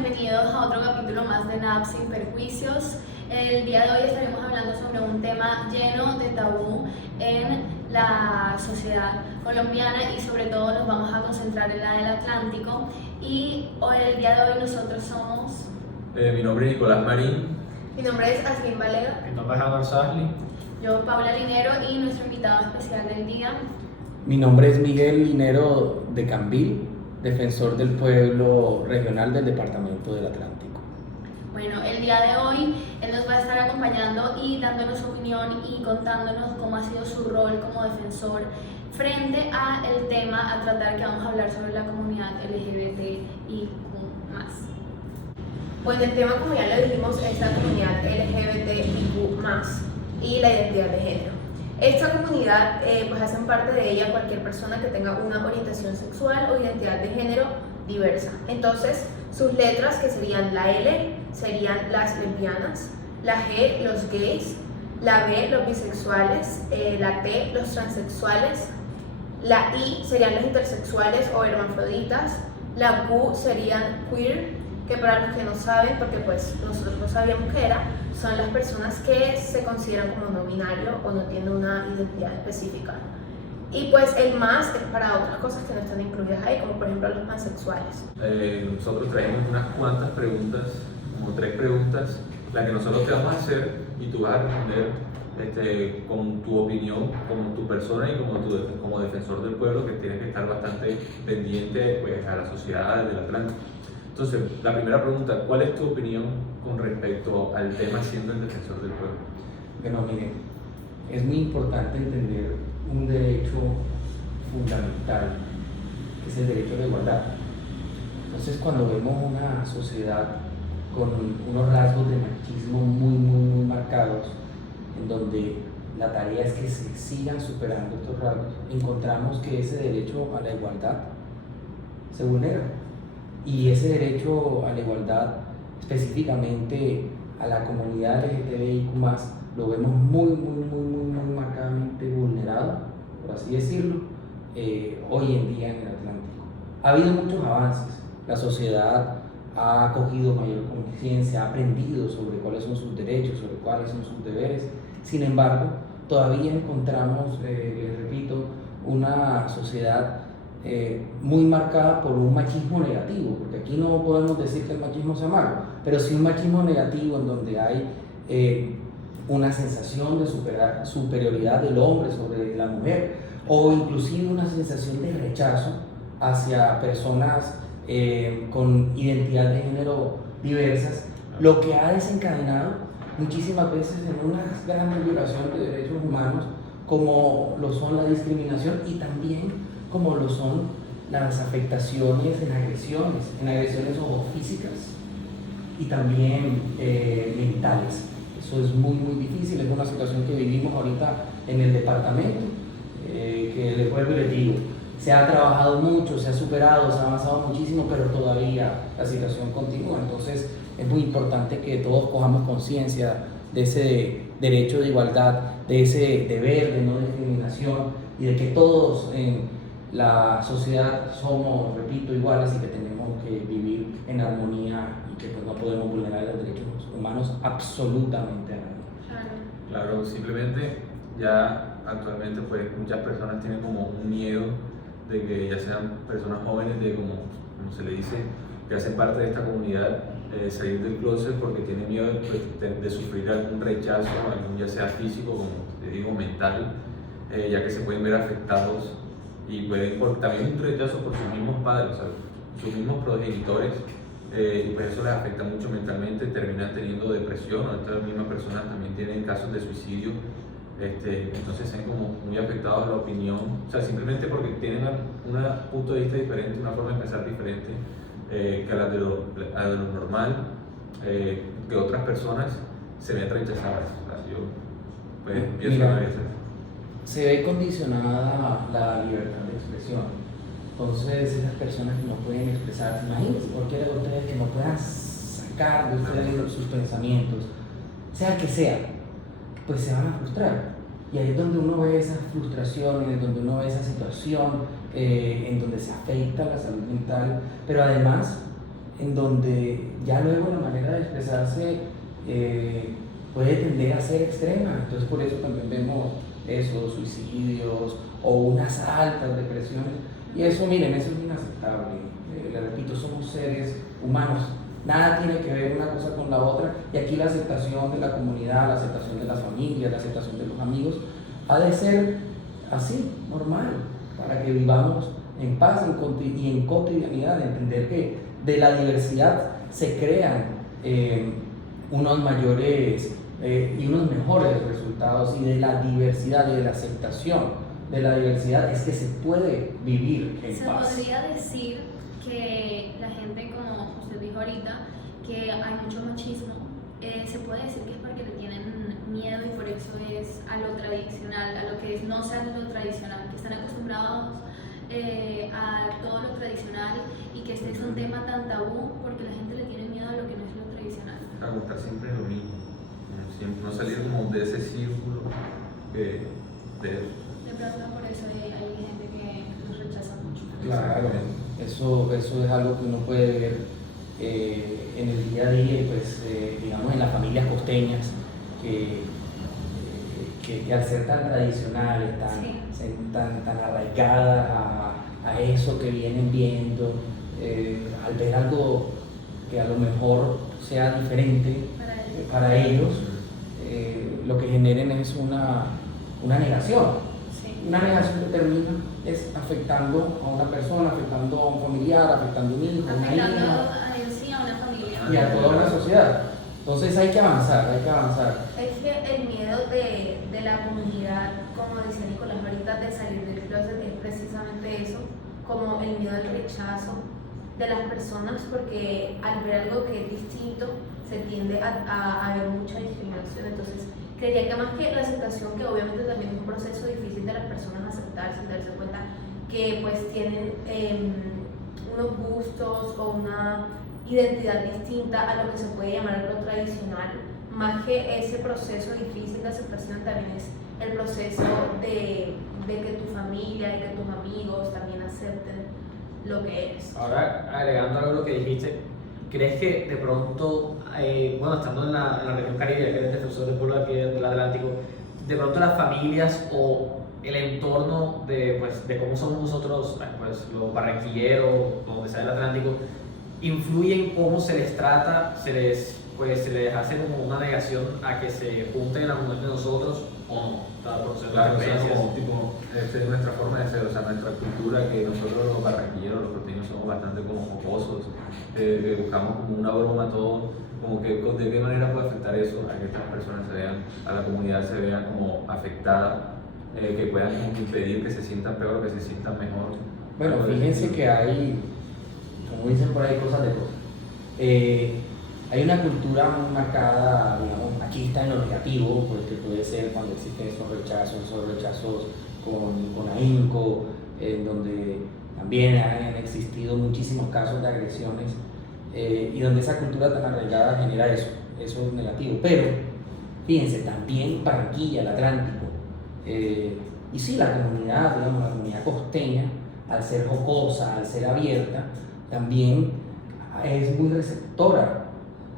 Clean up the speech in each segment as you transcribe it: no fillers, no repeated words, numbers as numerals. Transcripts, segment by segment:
bienvenidos a otro capítulo más de NAP Sin Perjuicios. El día de hoy estaremos hablando sobre un tema lleno de tabú en la sociedad colombiana y sobre todo nos vamos a concentrar en la del Atlántico. Y hoy, el día de hoy nosotros somos... Mi nombre es Nicolás Marín. Mi nombre es Aslin Valera. Mi nombre es Adolfo Sasli. Yo, Paula Linero, y nuestro invitado especial del día. Mi nombre es Miguel Linero de Cambil, defensor del pueblo regional del Departamento del Atlántico. Bueno, el día de hoy él nos va a estar acompañando y dándonos su opinión y contándonos cómo ha sido su rol como defensor frente al tema a tratar, que vamos a hablar sobre la comunidad LGBTIQ+. Bueno, el tema, como ya lo dijimos, es la comunidad LGBTIQ+, y la identidad de género. Esta comunidad, pues hacen parte de ella cualquier persona que tenga una orientación sexual o identidad de género diversa. Entonces, sus letras, que serían la L, serían las lesbianas, la G, los gays, la B, los bisexuales, la T, los transexuales, la I serían los intersexuales o hermafroditas, la Q serían queer, que para los que no saben, porque pues nosotros no sabíamos qué era, son las personas que se consideran como no binario o no tienen una identidad específica. Y pues el más es para otras cosas que no están incluidas ahí, como por ejemplo los pansexuales. Nosotros traemos unas cuantas preguntas, como 3 preguntas, las que nosotros te vamos a hacer y tú vas a responder con tu opinión, como tu persona y como defensor del pueblo, que tienes que estar bastante pendiente pues, a la sociedad del Atlántico. Entonces, la primera pregunta, ¿cuál es tu opinión con respecto al tema siendo el defensor del pueblo? Bueno, miren, es muy importante entender un derecho fundamental, que es el derecho a la igualdad. Entonces, cuando vemos una sociedad con unos rasgos de machismo muy marcados, en donde la tarea es que se sigan superando estos rasgos, encontramos que ese derecho a la igualdad se vulnera. Y ese derecho a la igualdad, específicamente a la comunidad LGTBIQ+, lo vemos muy marcadamente vulnerado, por así decirlo, hoy en día en el Atlántico. Ha habido muchos avances, la sociedad ha cogido mayor conciencia, ha aprendido sobre cuáles son sus derechos, sobre cuáles son sus deberes. Sin embargo, todavía encontramos, les repito, una sociedad muy marcada por un machismo negativo, porque aquí no podemos decir que el machismo sea malo, pero sí un machismo negativo en donde hay una sensación de superioridad del hombre sobre la mujer, o inclusive una sensación de rechazo hacia personas con identidad de género diversas, lo que ha desencadenado muchísimas veces en una gran violación de derechos humanos, como lo son la discriminación y también como lo son las afectaciones en agresiones físicas y también mentales. Eso es muy difícil, es una situación que vivimos ahorita en el departamento, que les vuelvo y les digo, se ha trabajado mucho, se ha superado, se ha avanzado muchísimo, pero todavía la situación continúa. Entonces es muy importante que todos cojamos conciencia de ese derecho de igualdad, de ese deber de no discriminación y de que todos en la sociedad somos, repito, iguales y que tenemos que vivir en armonía y que pues, no podemos vulnerar los derechos humanos absolutamente a nadie. Claro, simplemente ya actualmente pues muchas personas tienen como un miedo de que ya sean personas jóvenes de como se le dice, que hacen parte de esta comunidad, salir del closet porque tienen miedo de sufrir algún rechazo, algún ya sea físico como te digo, mental, ya que se pueden ver afectados y pueden también un rechazo por sus mismos padres, o sea, sus mismos progenitores, y pues eso les afecta mucho mentalmente, terminan teniendo depresión, o estas mismas personas también tienen casos de suicidio, entonces se ven como muy afectados a la opinión, o sea, simplemente porque tienen un punto de vista diferente, una forma de pensar diferente que a la de lo normal, que otras personas se ven rechazadas. O sea, yo pues, pienso en eso. Se ve condicionada la libertad de expresión. Entonces, esas personas que no pueden expresar, imagínense cualquiera de ustedes que no puedan sacar de ustedes sus pensamientos, sea que sea, pues se van a frustrar. Y ahí es donde uno ve esas frustraciones, donde uno ve esa situación en donde se afecta la salud mental, pero además en donde ya luego la manera de expresarse puede tender a ser extrema. Entonces por eso también vemos eso, suicidios o unas altas depresiones. Y eso, miren, eso es inaceptable. Le repito, somos seres humanos. Nada tiene que ver una cosa con la otra. Y aquí la aceptación de la comunidad, la aceptación de las familias, la aceptación de los amigos, ha de ser así, normal, para que vivamos en paz y en cotidianidad, de entender que de la diversidad se crean unos mayores y unos mejores resultados, y de la diversidad y de la aceptación de la diversidad es que se puede vivir en paz. Se podría decir que la gente, como usted dijo ahorita, que hay mucho machismo, se puede decir que es porque le tienen miedo y por eso es a lo tradicional, a lo que es no ser lo tradicional, que están acostumbrados a todo lo tradicional y que este es un tema tan tabú porque la gente le tiene miedo a lo que no es lo tradicional. Claro, estar siempre en lo mismo, siempre, no salir como de ese círculo de De pronto por eso hay gente que los rechaza mucho. Claro, eso es algo que uno puede ver en el día a día y pues digamos en las familias costeñas que al ser tan tradicionales, tan arraigadas a eso que vienen viendo, al ver algo que a lo mejor sea diferente para ellos, lo que generen es una negación. Una negación que termina es afectando a una persona, afectando a un familiar, afectando a un hijo, a una hija, a él sí, a una familia. y a toda una sociedad. Entonces hay que avanzar. Es que el miedo de la comunidad, como decía Nicolás ahorita, de salir del closet, es precisamente eso, como el miedo al rechazo de las personas, porque al ver algo que es distinto se tiende a haber mucha discriminación. Entonces creería que más que la aceptación, que obviamente también es un proceso difícil de las personas aceptarse y darse cuenta que pues tienen unos gustos o una identidad distinta a lo que se puede llamar lo tradicional, más que ese proceso difícil de aceptación también es el proceso de que tu familia y que tus amigos también acepten lo que eres. Ahora, agregando algo a lo que dijiste, ¿crees que de pronto, bueno, estando en la región Caribe, que eres defensor del pueblo aquí del Atlántico, de pronto las familias o el entorno de cómo somos nosotros, pues, los barranquilleros, donde sea el Atlántico, influyen cómo se les trata, se les hace como una negación a que se junten en la comunidad de nosotros o no? Claro, o sea, como tipo, esta es nuestra forma de ser, o sea, nuestra cultura, que nosotros los barranquilleros, los costeños somos bastante como jocosos, buscamos como una broma todo, como que de qué manera puede afectar eso a que estas personas se vean, a la comunidad se vea como afectada, que puedan como impedir que se sientan peor, que se sientan mejor. Bueno, fíjense que hay, como dicen por ahí, cosas de cosas. Hay una cultura muy marcada, digamos, aquí está en lo negativo, porque puede ser cuando existen esos rechazos con ahínco, en donde también han existido muchísimos casos de agresiones, y donde esa cultura tan arraigada genera eso es negativo. Pero, fíjense, también Barranquilla, el Atlántico, y sí, la comunidad, digamos, la comunidad costeña, al ser jocosa, al ser abierta, también es muy receptora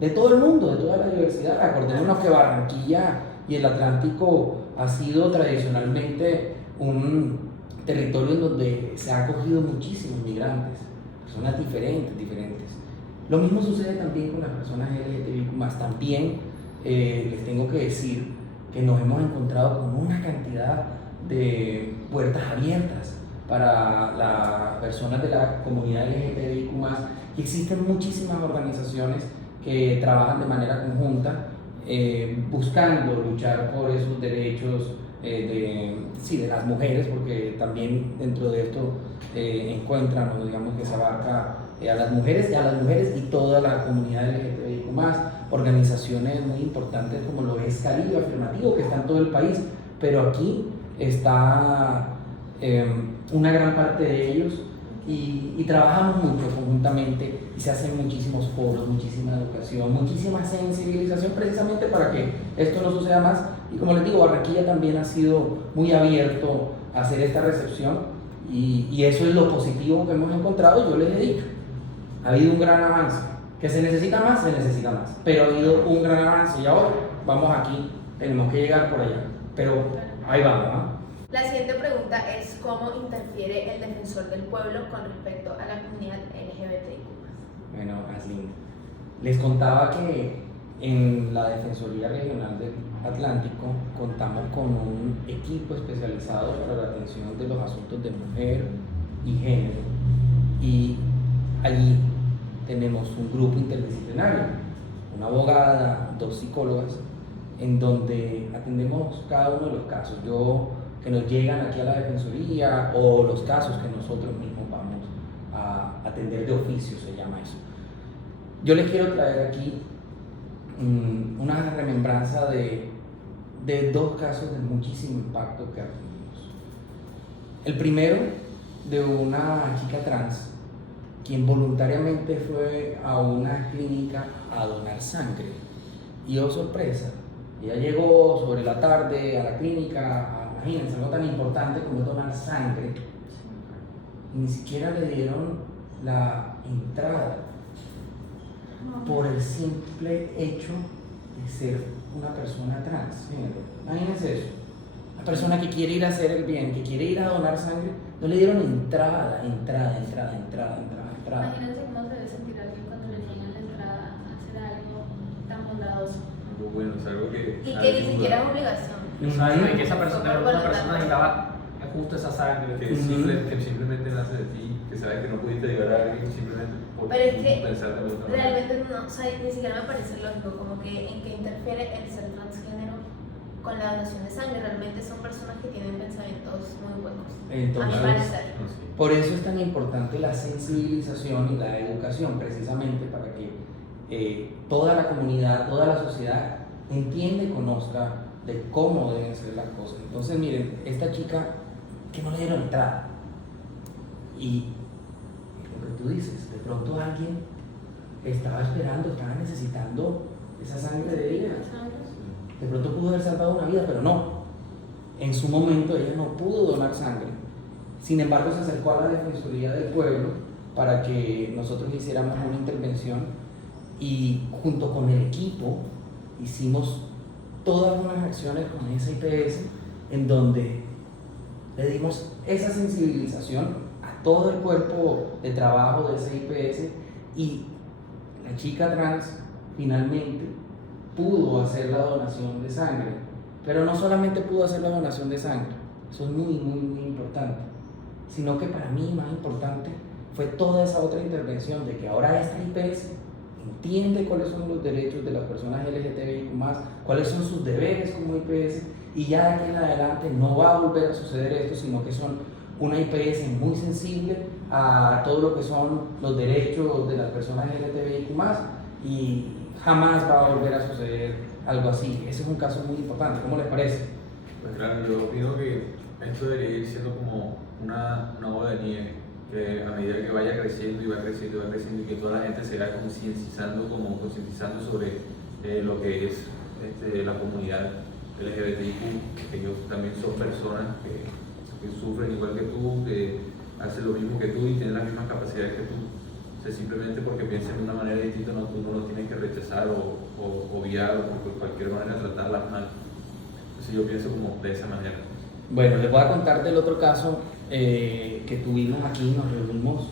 de todo el mundo, de toda la diversidad. Acordémonos que Barranquilla y el Atlántico ha sido tradicionalmente un territorio en donde se ha acogido muchísimos migrantes, personas diferentes. Lo mismo sucede también con las personas LGTBIQ+. También les tengo que decir que nos hemos encontrado con una cantidad de puertas abiertas para las personas de la comunidad LGTBIQ+, y existen muchísimas organizaciones que trabajan de manera conjunta, buscando luchar por esos derechos de las mujeres, porque también dentro de esto encuentran, o digamos que se abarca a las mujeres y toda la comunidad LGTBIQ+, organizaciones muy importantes como lo es Caribe Afirmativo, que está en todo el país, pero aquí está una gran parte de ellos, y trabajamos mucho conjuntamente y se hacen muchísimos foros, muchísima educación, muchísima sensibilización precisamente para que esto no suceda más. Y como les digo, Barranquilla también ha sido muy abierto a hacer esta recepción, y eso es lo positivo que hemos encontrado. Yo les he dicho, ha habido un gran avance. Que se necesita más, pero ha habido un gran avance y ahora vamos aquí, tenemos que llegar por allá, pero ahí vamos, ¿ah? La siguiente pregunta es cómo interfiere el defensor del pueblo con respecto a la comunidad LGBTIQ+. Bueno, Aslin, les contaba que en la Defensoría Regional del Atlántico contamos con un equipo especializado para la atención de los asuntos de mujer y género, y allí tenemos un grupo interdisciplinario, una abogada, 2 psicólogas, en donde atendemos cada uno de los casos que nos llegan aquí a la Defensoría, o los casos que nosotros mismos vamos a atender de oficio, se llama eso. Yo les quiero traer aquí una remembranza de 2 casos de muchísimo impacto que atendimos. El primero, de una chica trans, quien voluntariamente fue a una clínica a donar sangre. Y oh sorpresa, ella llegó sobre la tarde a la clínica, imagínense, algo tan importante como es donar sangre, y ni siquiera le dieron la entrada por el simple hecho de ser una persona trans. Imagínense eso. Una persona que quiere ir a hacer el bien, que quiere ir a donar sangre, no le dieron entrada. Imagínense cómo se debe sentir alguien cuando le niegan la entrada a hacer algo tan bondadoso. Algo bueno, es algo que... Y que ni siquiera es obligación. ¿Sabes? Que esa persona, Por una voluntad. persona necesitaba justo esa sangre. Que simplemente nace de ti, que sabes que no pudiste ayudar a alguien simplemente por Pero es que pensar de otra manera. realmente no, o sea, ni siquiera me parece lógico como que en que interfiere el ser transgénero con la donación de sangre. Realmente son personas que tienen pensamientos muy buenos, a mi Entonces, parecer. No, sí. por eso es tan importante la sensibilización y la educación, precisamente para que toda la comunidad, toda la sociedad entienda y conozca de cómo deben ser las cosas. Entonces, miren, esta chica que no le dieron entrada, y lo que tú dices, de pronto alguien estaba esperando, estaba necesitando esa sangre de ella. De pronto pudo haber salvado una vida, pero no. En su momento ella no pudo donar sangre. Sin embargo, se acercó a la Defensoría del Pueblo para que nosotros hiciéramos una intervención, y junto con el equipo hicimos todas unas acciones con esa IPS en donde le dimos esa sensibilización a todo el cuerpo de trabajo de esa IPS, y la chica trans finalmente pudo hacer la donación de sangre. Pero no solamente pudo hacer la donación de sangre, eso es muy importante, sino que para mí más importante fue toda esa otra intervención de que ahora esta IPS entiende cuáles son los derechos de las personas LGTBIQ+, cuáles son sus deberes como IPS, y ya de aquí en adelante no va a volver a suceder esto, sino que son una IPS muy sensible a todo lo que son los derechos de las personas LGTBIQ+, y jamás va a volver a suceder algo así. Ese es un caso muy importante. ¿Cómo les parece? Pues claro, yo opino que esto debería ir siendo como una bola de nieve, que a medida que vaya creciendo y va creciendo y que toda la gente se vaya concientizando sobre lo que es la comunidad LGBTIQ, que ellos también son personas que sufren igual que tú, que hacen lo mismo que tú y tienen las mismas capacidades que tú. O sea, simplemente porque piensen de una manera distinta, tú no lo tienes que rechazar o obviar o por cualquier manera tratarlas mal. Entonces yo pienso como de esa manera. Bueno, les voy a contar del otro caso que tuvimos aquí. Nos reunimos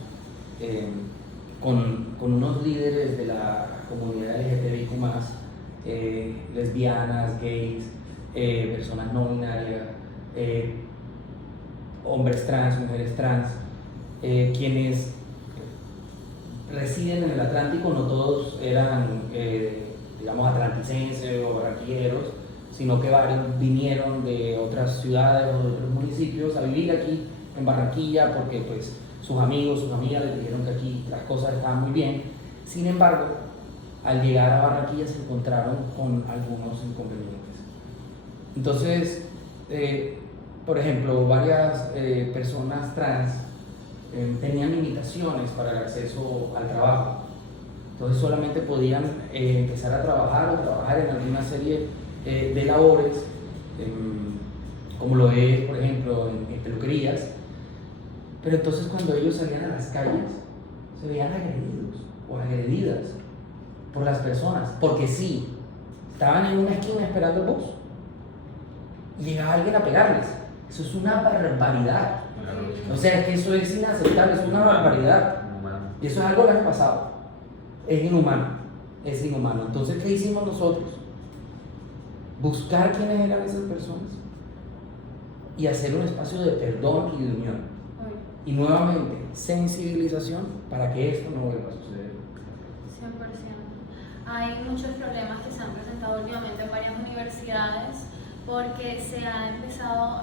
con unos líderes de la comunidad LGTBIQ+, lesbianas, gays, personas no binarias, hombres trans, mujeres trans, quienes residen en el Atlántico. No todos eran, digamos, atlanticenses o barranquilleros, sino que varios vinieron de otras ciudades o de otros municipios a vivir aquí en Barranquilla porque pues sus amigos, sus amigas les dijeron que aquí las cosas estaban muy bien. Sin embargo, al llegar a Barranquilla se encontraron con algunos inconvenientes. Entonces, por ejemplo, varias personas trans tenían limitaciones para el acceso al trabajo. Entonces solamente podían empezar a trabajar en alguna serie de labores, como lo es, por ejemplo, en peluquerías. Pero entonces cuando ellos salían a las calles, se veían agredidos o agredidas por las personas, porque sí, estaban en una esquina esperando el bus y llegaba alguien a pegarles. Eso es una barbaridad. O sea, es que eso es inaceptable, es una barbaridad. Y eso es algo que ha pasado. Es inhumano, es inhumano. Entonces, ¿qué hicimos nosotros? Buscar quiénes eran esas personas y hacer un espacio de perdón y de unión. Y nuevamente, sensibilización para que esto no vuelva a suceder. 100%. Hay muchos problemas que se han presentado últimamente en varias universidades porque se ha empezado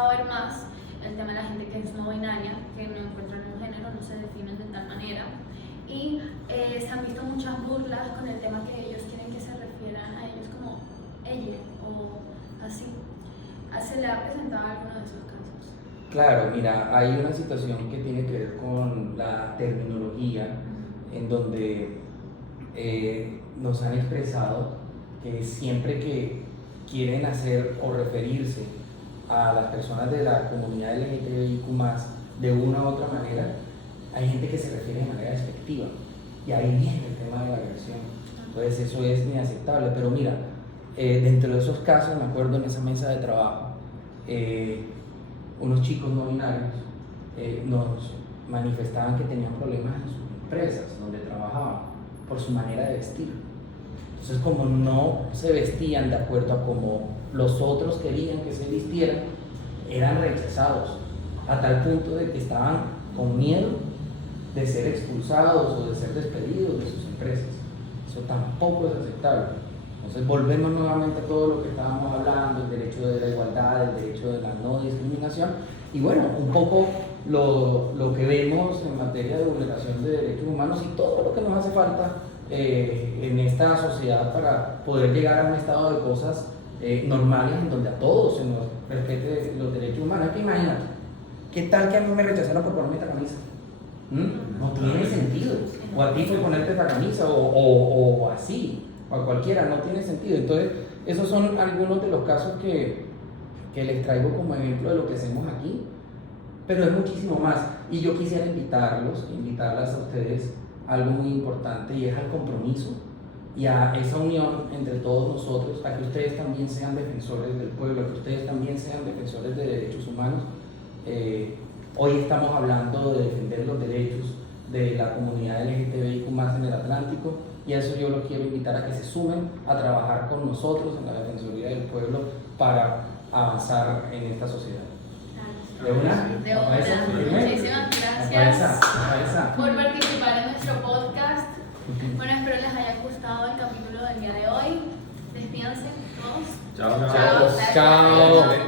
a ver más el tema de la gente que es no binaria, que no encuentran un género, no se definen de tal manera. Y se han visto muchas burlas con el tema que ellos quieren que se refieran a ellos como ella o así. ¿Se le ha presentado alguno de esos casos? Claro, mira, hay una situación que tiene que ver con la terminología, en donde nos han expresado que siempre que quieren hacer o referirse a las personas de la comunidad LGTBIQ+, de una u otra manera, hay gente que se refiere de manera despectiva, y ahí viene el tema de la agresión. Entonces eso es inaceptable. Pero mira, dentro de esos casos, me acuerdo en esa mesa de trabajo, unos chicos no binarios nos manifestaban que tenían problemas en sus empresas donde trabajaban por su manera de vestir. Entonces, como no se vestían de acuerdo a como los otros querían que se vistieran, eran rechazados, a tal punto de que estaban con miedo de ser expulsados o de ser despedidos de sus empresas. Eso tampoco es aceptable. Entonces volvemos nuevamente a todo lo que estábamos hablando, el derecho de la igualdad, el derecho de la no discriminación, y bueno, un poco lo que vemos en materia de vulneración de derechos humanos y todo lo que nos hace falta en esta sociedad para poder llegar a un estado de cosas normales en donde a todos se nos respete los derechos humanos. Es que imagínate, ¿qué tal que a mí me rechazaron por ponerme esta camisa? No tiene sentido. O a ti por ponerte esta camisa o así, o a cualquiera, no tiene sentido. Entonces, esos son algunos de los casos que les traigo como ejemplo de lo que hacemos aquí, pero es muchísimo más. Y yo quisiera invitarlas a ustedes a algo muy importante, y es al compromiso y a esa unión entre todos nosotros, a que ustedes también sean defensores del pueblo, a que ustedes también sean defensores de derechos humanos. Hoy estamos hablando de defender los derechos de la comunidad LGTBIQ+ en el Atlántico, y a eso yo los quiero invitar a que se sumen a trabajar con nosotros en la Defensoría del Pueblo para avanzar en esta sociedad. ¿De una? De una. Muchísimas gracias por participar en nuestro podcast. Bueno, espero les haya gustado el capítulo del día de hoy. Despídanse todos. Chao. Chao. Chao.